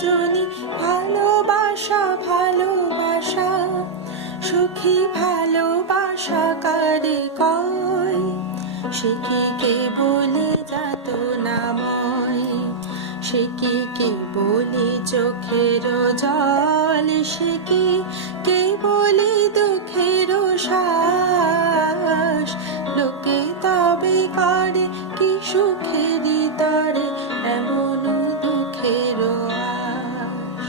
রজনী ভালোবাসা ভালোবাসা সুখী ভালোবাসা কারে কয় সে কি কেবলি যাতনাময় সে কি কেবলি চোখের জল সে কি কেবলি দুঃখের শ্বাস লোকে তবে করে কি সুখের তরে এমন দুঃখের আশ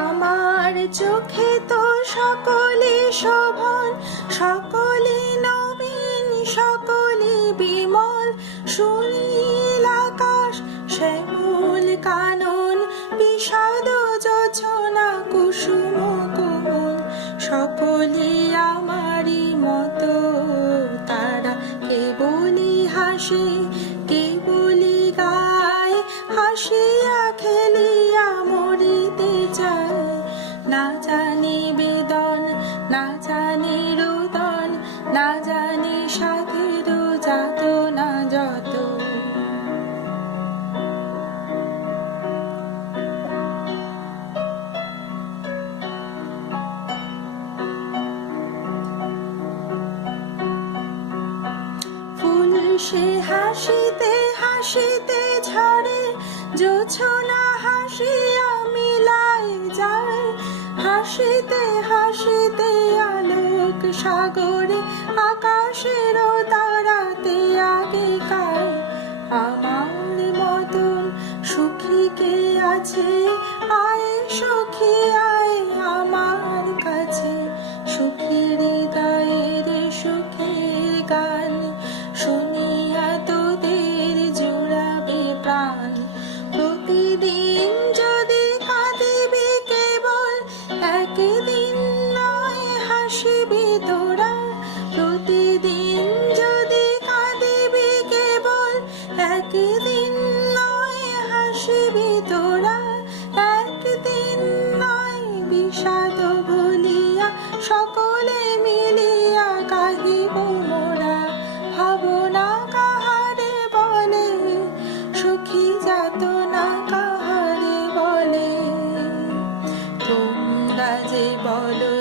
আমার চোখে তো সকলে শোভন সকলে নবীন সকলে বিমল সুনীল আকাশ শ্যামল কানন বিষাদ যোছনা কুসুম কোমল সকলে আমারই মতো তারা কেবলি হাসে কেবলি গায় হাসিয়া খেলিয়া মরিতে চায় না জানি বেদন না জানি রোদন না জানি সাধের যাতনা যত ফুল সে হাসিতে হাসিতে ঝরে জোছনা হাসিয়া মিলায় যায় হাসিতে হাসিতে আলোক সাগরে আকাশের তারাতে আগে কায় আমার মতন সুখী কে আছে আয় সখী আয় আমার কাছে সুখী হৃদয়ের সুখের গান শুনিয়া তোদের জুড়াবে প্রাণ প্রতিদিন যদি কাঁদিবি কেবল একদিন নয় হাসিবি তোরা প্রতিদিন যদি কাঁদিবি কেবল একদিন নয় হাসিবি তোরা একদিন নয় বিষাদ ভুলিয়া সকলে মিলিয়া গাহিব মোরা ভাবনা কাহারে বলে সুখী যাতনা কাহারে বলে তোমরা যে বলো